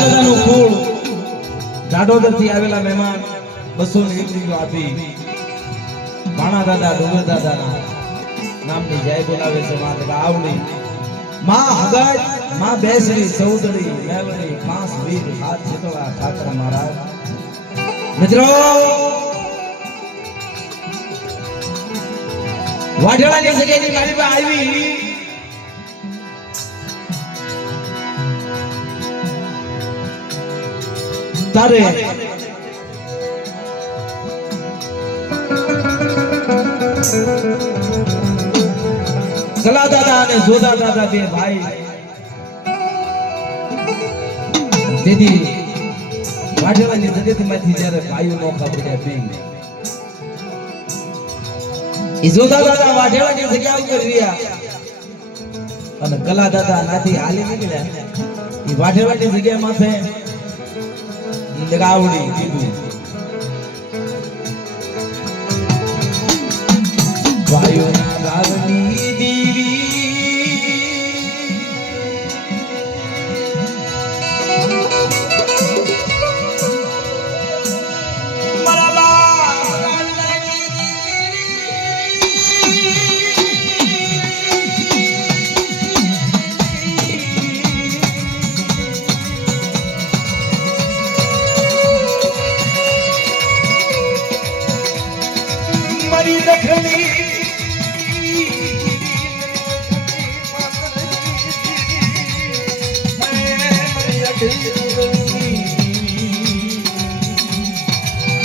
દાદાનું કુળ દાડોદરથી આવેલા મહેમાન 201 રૂપિયો આપી ભાણા દાદા ડુંગર દાદાના નામની જય બોલાવે છે. માં આવડી માં હગાઈ માં બેસરી ચૌધરી મેલડી પાંચ વીર હાથ છતવા ઠાકર મહારાજ. મિત્રો વાઢેલાની જગ્યાની મારી પાસે આવી તારે કલા દાદા અને જોધા દાદા બે ભાઈ દીદી વાઢેલાની જગતમાંથી જ્યારે ભાઈઓ નોખા પડ્યા બે ઈ જોધા દાદા વાઢેલાની જગ્યા ઉપર રહ્યા અને કલા દાદા નાથી હાલી નીકળ્યા. ઈ વાઢેલાની જગ્યા માથે લગાવડી દીધું. વાયુના રાગની દીવી મારી દખણી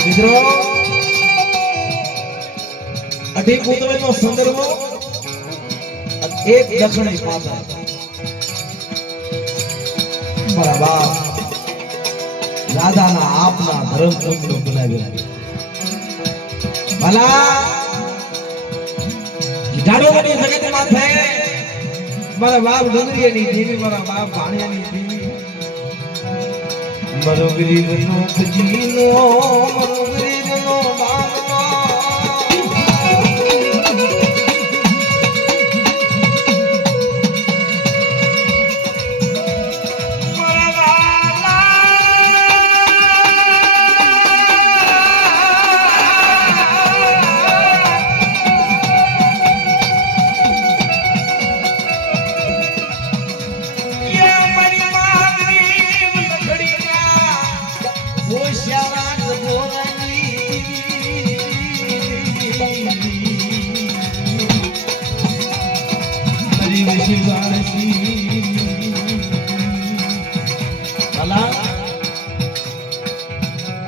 મિત્રો અઢી પુતળીનો સંદર્ભ એક દક્ષિણી પાછળ મારા બાપ રાધાના આપના ધર્મપુત્ર બોલાવ્યા. ભલા ઢાળોની જગત માથે મારા બાપ ડુંગરીની દેવી મારા બાપ ભાણિયાની દેવી મારો ગરીબનો ખજીનો મારો ગરીબનો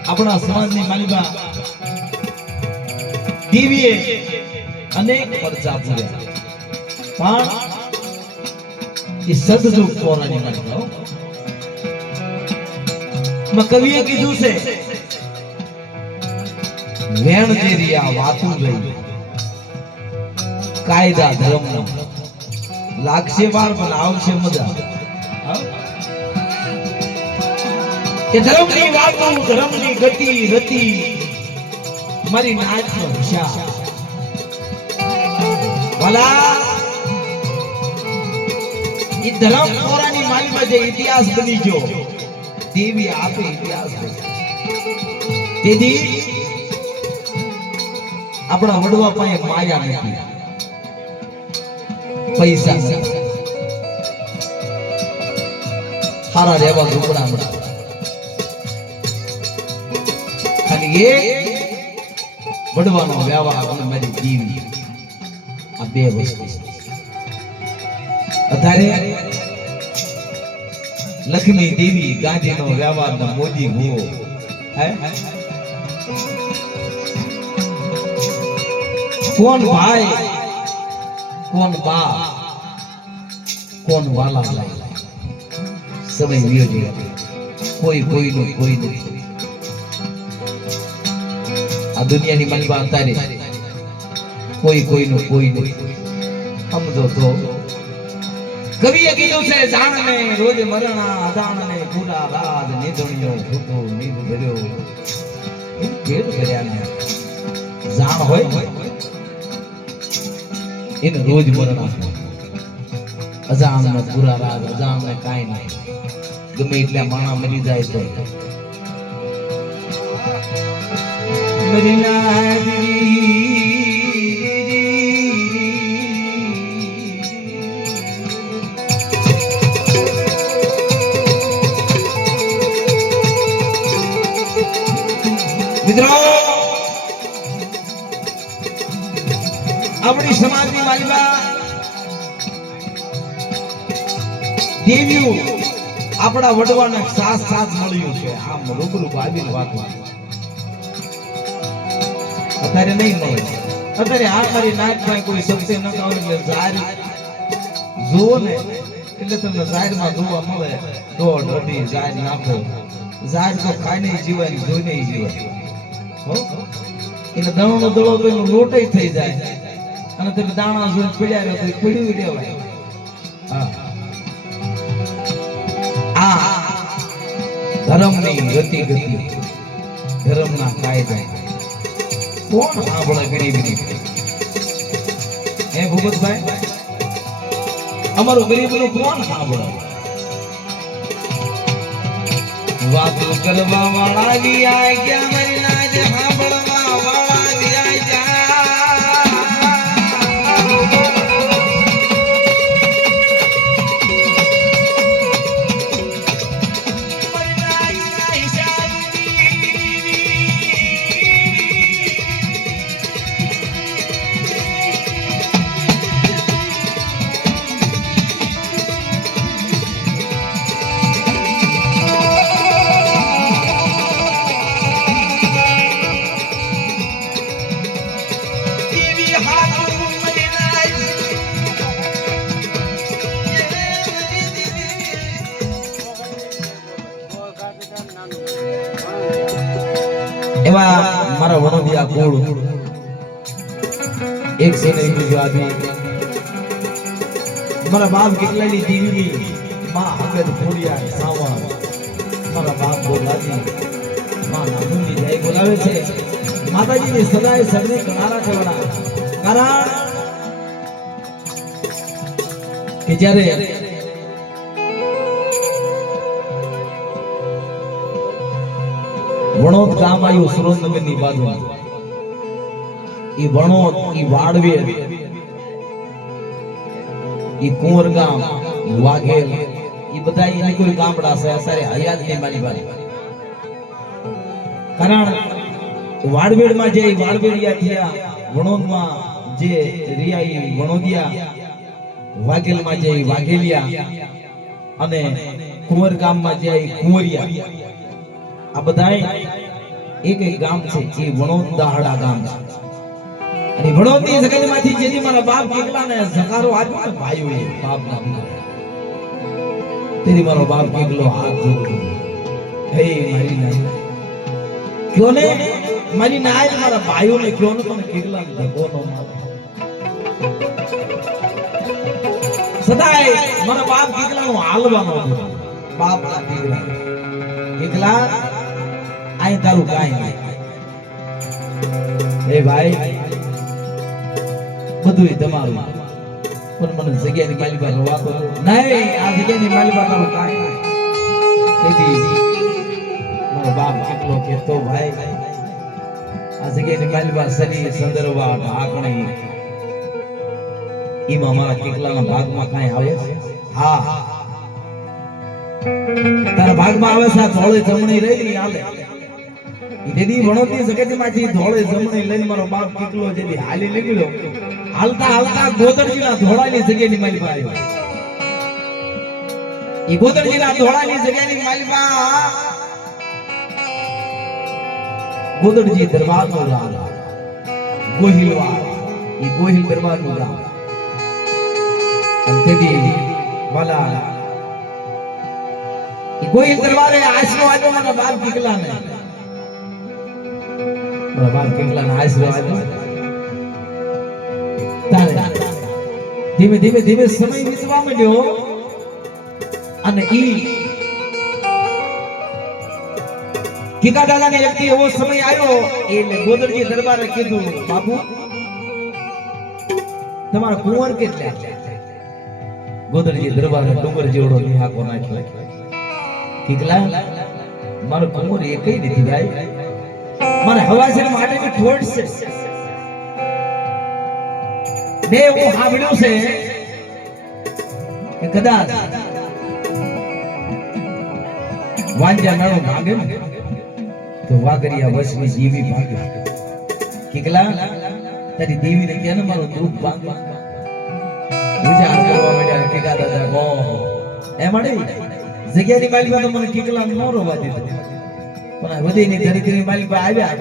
આપણા સમાજની માલિકા દેવીએ અનેક પરચા પૂર્યા પણ એ સદજુગ પોરાની માલિકા કવિએ કીધું છે વેણ જે રિયા વાતું રહી કાયદા ધર્મનો લાગશે વાર પણ આવશે મજા. કે ધર્મની વાતો ધર્મની ગતિ રતિ મારી નાચનો વિશાળ ભલા ઈ ધર્મ પોરાની માલિમાં જે ઇતિહાસ બની ગયો દેવી આપે ઇતિહાસ તેથી આપણા વડવા પાસે માયા નથી પૈસા સારા રહેવા ઝૂંપડા મળે ખાલી એક વડવાનો વ્યવહાર અને મારી દેવી આ બે વસ્તુ અત્યારે લક્ષ્મી દેવી ગાંધીનો વ્યવહાર ને મોદી ભૂવો કોણ ભાઈ કોણ બા કોણ વાલા લાય સમય વિયો કોઈ કોઈનું કોઈ નથી. આ દુનિયાની માલિકા અંતારે કોઈ કોઈનું કોઈ નથી સમજો તો કવિએ કીધું છે જાણને રોજ મરણા અદાણને પૂરા રાજ નિધણ્યો ભૂતો નિધ ભર્યો ભેદ કર્યા ને જાણ હોય એને રોજ મરણા અજાણને પૂરા રાજ અજાણને કાંઈ નહીં ગમે એટલા માણા મરી જાય તો મરી મિત્રો આપણી સમાજની વાલીમાં દેવીઓ આપણા વડવાને સાથ સાથ મળ્યું છે આમ રૂબરૂ આવીને વાત અત્યારે નહીં મળે અત્યારે આ મારી નાકમાં કોઈ શબ્દ ન આવે એટલે જાહેર જુઓ ને એટલે તમને જાહેરમાં જોવા મળે દોઢ અઢી જાહેર નાખો જાહેર તો ખાઈ નહીં જીવાય જોઈ નહીં જીવાય એટલે દણો દળો તો એનો લોટે થઈ જાય અને તમે દાણા જોઈને પીડ્યા રહ્યો તો પીડ્યું લેવાય ધર્મની ગતિ ધર્મના કાયદા કોણ સાંભળે ગરીબની હે ભૂપતભાઈ અમારું ગરીબનું કોણ સાંભળે વાતો કરવા વાળા ગયા ક્યાં મરી ના જે સાંભળવા વાળા ગયા જા એવા મારા વણોદિયા કુળ એક સેને બીજો આવી મારા બાપ કેટલાની દીવી માં હગર ફોડિયા સાવણ મારા બાપ બોલાજી માં નામની જય બોલાવે છે માતાજીની સદાય સગને કણારા કવડા કારણ કે જ્યારે વણોદ ગામ આવ્યું સુરેન્દ્રનગર ની બાજુમાં ઈ વણોદ ઈ વાડવેર ઈ કુંવર ગામ વાઘેલ ઈ બધા એની કોઈ ગામડા છે સારે હયાત ની મારી બારી કારણ વાડવેડ માં જે વાડવેડિયા થયા વણોદ માં જે રિયા ઈ વણોદિયા વાઘેલ માં જે વાઘેલિયા અને કુંવર ગામ માં જે કુંવરિયા આ બધા એક એક ગામ છે જે વણોદ દાહડા ગામ છે અને વણોદ ની જગતમાંથી જેથી મારા બાપ કેકલાને સકારો આપ્યો ને ભાઈઓએ બાપ ના તેરી મારો બાપ કેકલો હાથ જોડ્યો હે મારી ના ક્યો ને મારી નાય મારા ભાઈઓને ક્યો ને પણ કેકલાને ધકો નો મારે સદાય મારા બાપ કેકલાનો હાલવાનો બાપ ના કેકલા કેકલા આય તારું કાઈ નહીં એ ભાઈ બધું તમારું પણ મને જગ્યાની માલી પર વાતો નહીં આ જગ્યાની માલી પર તારું કાઈ નહીં તેથી મારો બાપ કેટલો કહેતો ભાઈ આ જગ્યાની માલી પર સની સંદર્ભા ઢાકણી ઈમાં મારા કેટલાના ભાગમાં કાઈ આવે હા તારા ભાગમાં આવે છે ધોળે જમણી રહી હાલે જેદી વણોતી જગતમાંથી ધોળે જમણી લઈને મારો બાપ કેટલો જેદી હાલી નીકળ્યો હાલતા હાલતા ગોદરજીના ધોળાની જગ્યાની માલી પાસે આવ્યો ઈ ગોદરજીના ધોળાની જગ્યાની માલી પાસે ગોદરજી દરબારનો રાજ ગોહિલવાડ ઈ ગોહિલ દરબારનો રાજ અંતેદી વાલા ઈ ગોહિલ દરબારે આશરો આપ્યો મારા બાપ કેટલાને મારા બાપ કેટલાને આશરો આપ્યો તારે ધીમે ધીમે ધીમે સમય વીતવા માંડ્યો અને ઈ કીકા દાદાને એક એવો સમય આવ્યો એટલે ગોદરજી દરબારે કીધું બાપુ તમારા કુંવર કેટલા ગોદરજી દરબારે ડુંગર જેવડો નિહાકો નાખ્યો કીકલા મારો કમોર એકઈ નથી ભાઈ મને હવાસર માટેની ઠોડ છે ને હું સાંભળ્યું છે કે કદાચ વાંજા નાણું ભાગે ને તો વાગરિયા વસની જીવી ભાગે કીકલા તારી દેવીને કહે ને મારું દુઃખ ભાગે વિચાર કરવા માંડ્યા કીકા દાદા ઓહો એ મળે જગ્યાની માલિકા તો મને કીકલા ન રોવા દીધો પણ આ વધીની ધરીકની માલિકા આવ્યા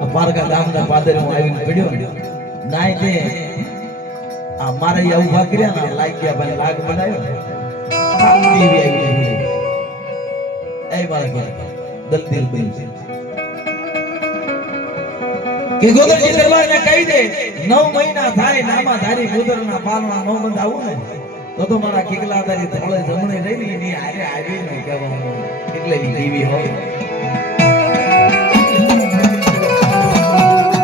આ પારકા ગામના પાદરે હું આવીને પડ્યો નાય તે આ મારે યા ઉભા કર્યા ને લાગ્યા ભાઈ લાગ બનાવ્યો દેવી આવી એ મારા દલદિલ બની કે ગોદરજી દરબારને કહી દે 9 મહિના થાય નામા ધારી ગોદરના પાલના નો બંધાવું ને તો મારા કીકલા તારી થોડે જમણે રહી ને એની આરે આવી ને કહેવાનું એટલે દેવી હોય